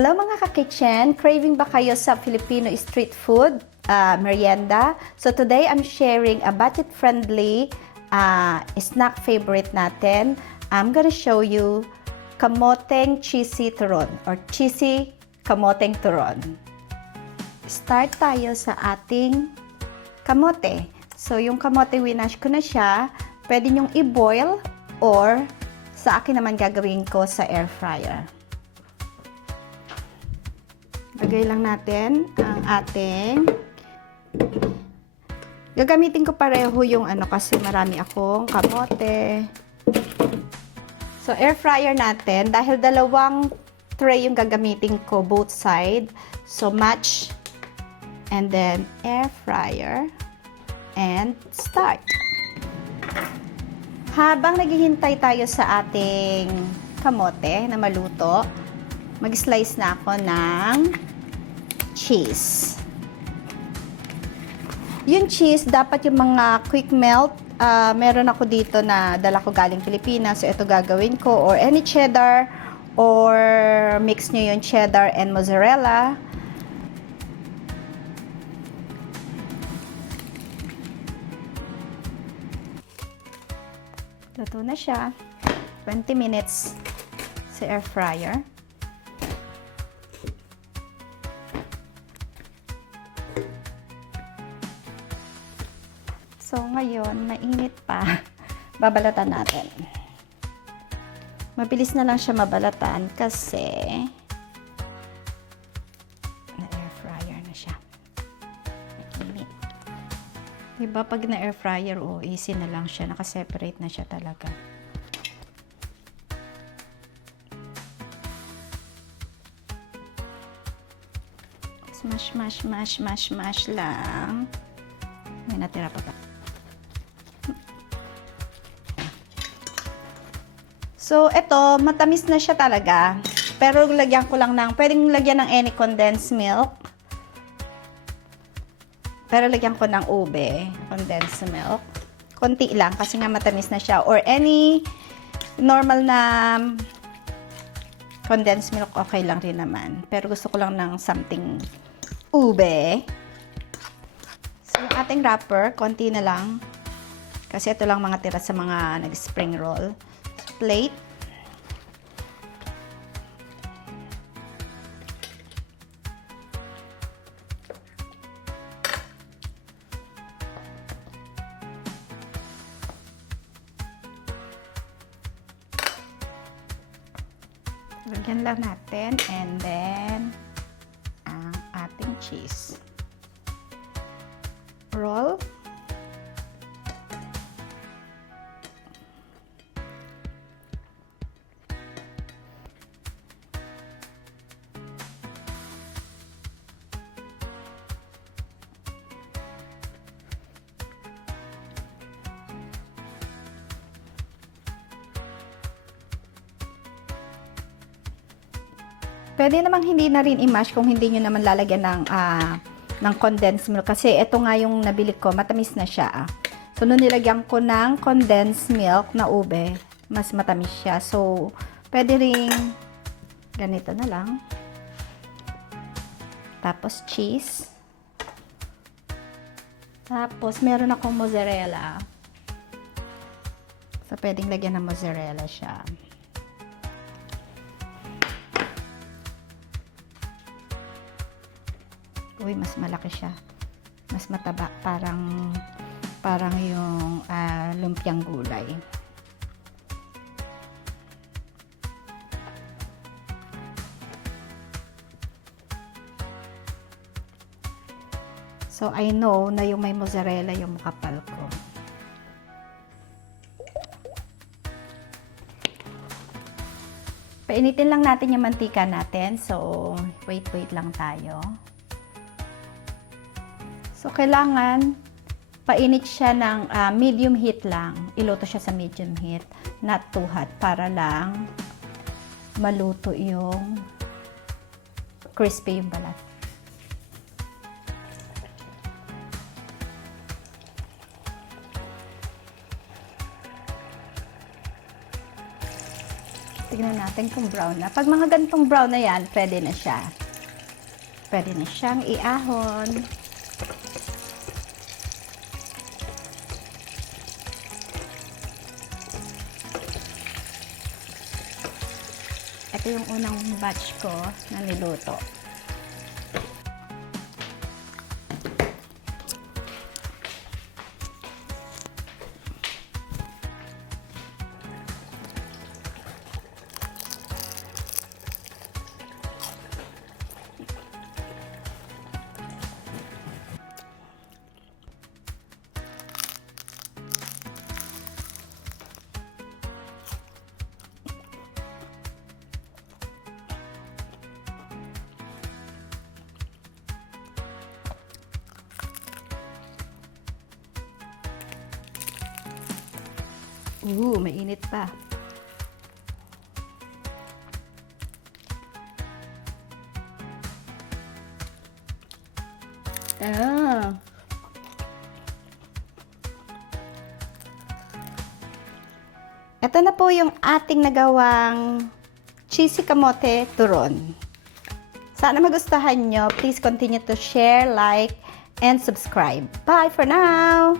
Hello mga ka-kitchen! Craving ba kayo sa Filipino street food, merienda? So today I'm sharing a budget-friendly snack favorite natin. I'm gonna show you kamoteng cheesy turon or cheesy kamoteng turon. Start tayo sa ating kamote. So yung kamote, winash ko na siya. Pwede nyong i-boil or sa akin naman gagawin ko sa air fryer. Lagay lang natin ang ating, gagamitin ko pareho yung kasi marami akong kamote. So air fryer natin, dahil dalawang tray yung gagamitin ko both side, so match, and then air fryer, and start. Habang naghihintay tayo sa ating kamote na maluto, mag-slice na ako ng cheese. Yung cheese, dapat yung mga quick melt. Meron ako dito na dala ko galing Pilipinas. So, ito gagawin ko. Or any cheddar. Or mix nyo yung cheddar and mozzarella. Luto na siya. 20 minutes sa air fryer. So, ngayon, mainit pa. Babalatan natin. Mabilis na lang siya mabalatan kasi na-air fryer na siya. Mainit. Diba, pag na-air fryer, easy na lang siya. Nakaseparate na siya talaga. Smash, smash, smash, smash, smash lang. May natira pa ba? So, ito, matamis na siya talaga. Pero lagyan ko lang ng, pwedeng lagyan ng any condensed milk. Pero lagyan ko ng ube, condensed milk. Konti lang, kasi nga matamis na siya. Or any normal na condensed milk, okay lang rin naman. Pero gusto ko lang ng something ube. So, yung ating wrapper, konti na lang. Kasi ito lang mga tira sa mga nag-spring roll. Plate. Lagyan lang natin and then ang ating cheese. Roll. Pwede namang hindi na rin i-mash kung hindi nyo naman lalagyan ng condensed milk. Kasi ito nga yung nabili ko, matamis na siya. So, nung nilagyan ko ng condensed milk na ube, mas matamis siya. So, pwede rin ganito na lang. Tapos, cheese. Tapos, meron akong mozzarella. So, pwedeng lagyan ng mozzarella siya. Uy, mas malaki siya. Mas mataba. Parang yung lumpiang gulay. So, I know na yung may mozzarella yung makapal ko. Painitin lang natin yung mantika natin. So, wait lang tayo. So, kailangan painit siya ng medium heat lang. Iluto siya sa medium heat, not too hot, para lang maluto yung crispy yung balat. Tignan natin kung brown na. Pag mga gantong brown na yan, pwede na siya. Pwede na siyang iahon. Ito yung unang batch ko na niluto. Mainit pa. Ito na po yung ating nagawang cheesy kamote turon. Sana magustuhan nyo. Please continue to share, like, and subscribe. Bye for now!